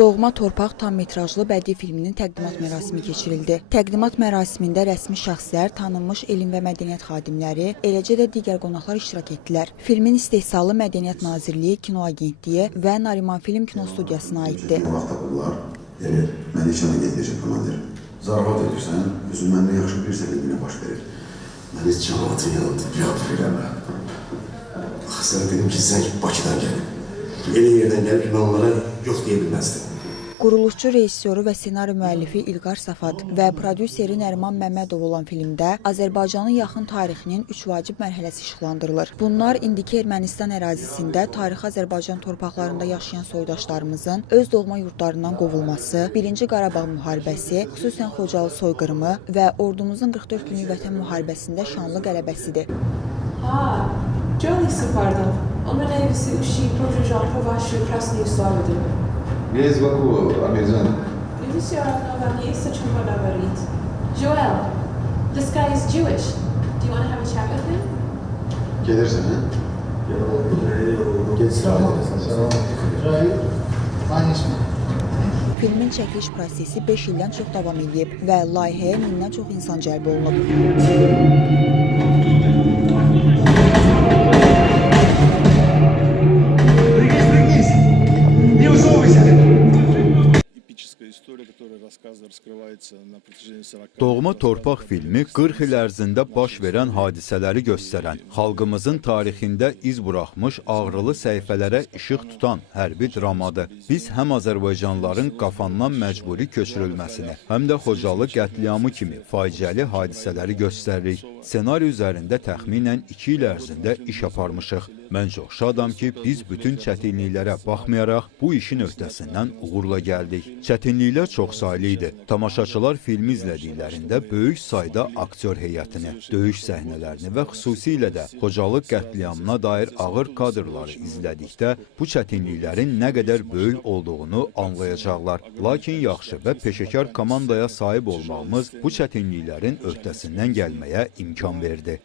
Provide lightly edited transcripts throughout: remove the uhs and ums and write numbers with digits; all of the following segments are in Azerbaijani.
Doğma Torpaq tam metrajlı bədii filminin təqdimat mərasimi keçirildi. Təqdimat mərasimində rəsmi şəxslər, tanınmış elm və mədəniyyət xadimləri, eləcə də digər qonaqlar iştirak etdilər. Filmin istehsalı Mədəniyyət Nazirliyi, Kino Agentliyi və Nariman Film Kino Studiyasına aiddir. Mən heç yana gedəcək komandir. Zarafat edirsən, özün məndə yaxşı bir səbəbinə baş verir. Mən heç cəmaatın yanında cavab verəmə. Axı sənə dedim ki, sən Bakıdan gəlin. Yeni yerdən gəlib inanlara yox deyə bilməzdim. Quruluşçu, rejissoru və ssenari müəllifi İlqar Safat və prodüseri Nəriman Məmmədov olan filmdə Azərbaycanın yaxın tarixinin 3 vacib mərhələsi işıqlandırılır. Bunlar indiki Ermənistan ərazisində tarixi Azərbaycan torpaqlarında yaşayan soydaşlarımızın öz doğma yurdlarından qovulması, 1-ci Qarabağ müharibəsi, xüsusən Xocalı soyqırımı və ordumuzun 44 günlük vətən müharibəsində şanlı qələbəsidir. Jolie Sapardov, on m'a навести ущи прожужжал по вашей красной славе. Есть Баку, Амирзан. И все равно вам есть о чем поговорить. Joel, this guy is Jewish. Do you want to have a chat with him? Gelirsen ha? Gel sıra. Filmin çəkiliş prosesi 5 ildən çox davam edib və layihəyə 1000-dən çox insan cəlb olunub. Doğma Torpaq filmi 40 il ərzində baş verən hadisələri göstərən, xalqımızın tarixində iz buraxmış ağrılı səhifələrə işıq tutan hərbi dramadır. Biz həm Azərbaycanlıların qafandan məcburi köçürülməsini, həm də Xocalı qətliamı kimi faciəli hadisələri göstəririk. Senari üzərində təxminən 2 il ərzində iş aparmışıq. Mən çox şadam ki, biz bütün çətinliklərə baxmayaraq bu işin öhdəsindən uğurla gəldik. Çətinliklər çoxsaylı idi. Tamaşaçılar filmi izlədiklərində böyük sayda aktyor heyətini, döyüş səhnələrini və xüsusilə də Xocalı qətliamına dair ağır kadrları izlədikdə bu çətinliklərin nə qədər böyük olduğunu anlayacaqlar. Lakin yaxşı və peşəkar komandaya sahib olmağımız bu çətinliklərin öhdəsindən gəlməyə imkan verdi.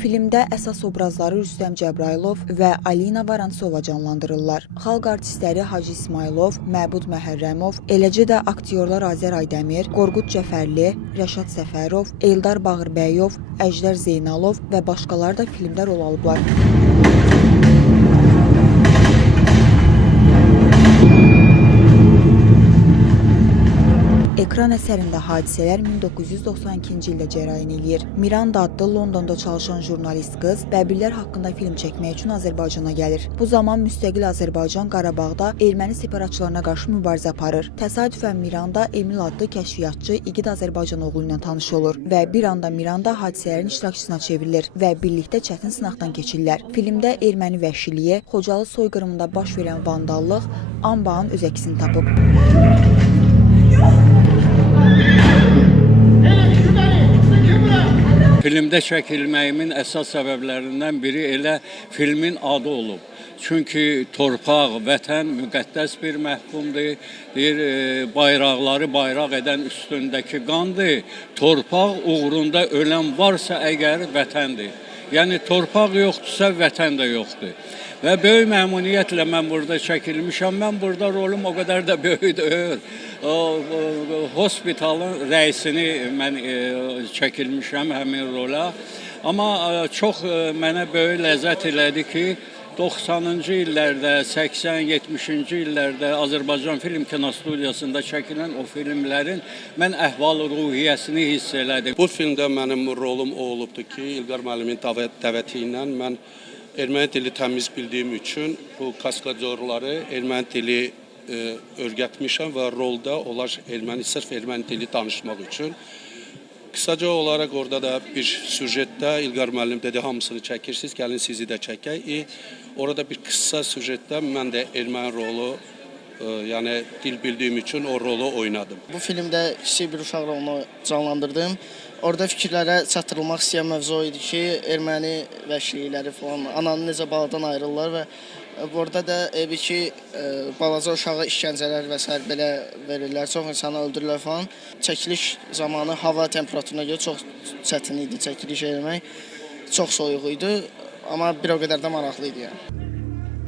Filmdə əsas obrazları Rüstəm Cəbrailov və Alina Varantsova canlandırırlar. Xalq artistləri Hacı İsmailov, Məbud Məhərrəmov, eləcə də aktyorlar Azər Aydəmir, Qorqud Cəfərli, Rəşad Səfərov, Eldar Bağırbəyov, Əjdər Zeynalov və başqaları da filmdə rol alıblar. Ekran əsərində hadisələr 1992-ci ildə cərəyan eləyir. Miranda adlı Londonda çalışan jurnalist qız Bəbirlər haqqında film çəkmək üçün Azərbaycana gəlir. Bu zaman müstəqil Azərbaycan Qarabağda erməni separatçılarına qarşı mübarizə aparır. Təsadüfən Miranda Emil adlı kəşfiyyatçı İgid Azərbaycan oğlu ilə tanış olur və bir anda Miranda hadisələrin iştirakçısına çevrilir və birlikdə çətin sınaqdan keçirlər. Filmdə erməni vəhşiliyi, Xocalı soyqırımında baş verən vandallıq anbağın öz əksini tapıb. Filmdə çəkilməyimin əsas səbəblərindən biri elə filmin adı olub. Çünki torpaq, vətən müqəddəs bir məhkumdur. Bayraqları bayraq edən üstündəki qandır. Torpaq uğrunda ölən varsa əgər vətəndir. Yəni torpaq yoxdursa vətən də yoxdur. Və böyük məmnuniyyətlə mən burada çəkilmişəm. Mən burada rolum o qədər də böyükdür. Hospitalın rəisini mən çəkilmişəm həmin rola. Amma çox mənə böyük ləzzət elədi ki, 90-cı illərdə, 80-70-ci illərdə Azərbaycan Film Kino Studiyasında çəkilən o filmlərin mən əhval-ruhiyyəsini hiss elədim. Bu filmdə mənim rolum o olubdur ki, İlqar müəllimin dəvəti ilə mən erməni dili təmiz bildiyim üçün bu kaskadyorları erməni dili öyrətmişəm və rolda onlar sırf erməni dili danışmaq üçün. Qısaca olaraq orada da bir süjetdə İlqar müəllim dedi, hamısını çəkirsiniz, gəlin sizi də çəkək. Orada bir qısa süjetdə mən də erməni rolu, yəni dil bildiyim üçün o rolu oynadım. Bu filmdə kiçik bir uşaq rolunu canlandırdım. Orada fikirlərə çatdırılmaq istəyən mövzu idi ki, erməni vəhşilikləri falan, ananı necə baladan ayrılırlar və burada da ki, balaca uşağa işgəncələr və s. belə verirlər, çox insanı öldürürlər falan. Çəkiliş zamanı hava temperaturuna görə çox çətin idi çəkiliş eləmək, çox soyuq idi, amma bir o qədər də maraqlı idi yəni.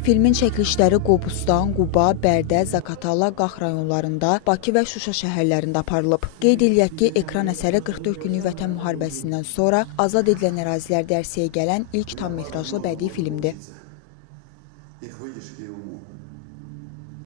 Filmin çəkilişləri Qobustan, Quba, Bərdə, Zaqatala, Qax rayonlarında, Bakı və Şuşa şəhərlərində aparılıb. Qeyd eləyək ki, ekran əsəri 44 günlük Vətən müharibəsindən sonra azad edilən ərazilərdə ərsəyə gələn ilk tam metrajlı bədii filmdir. İxva ilişki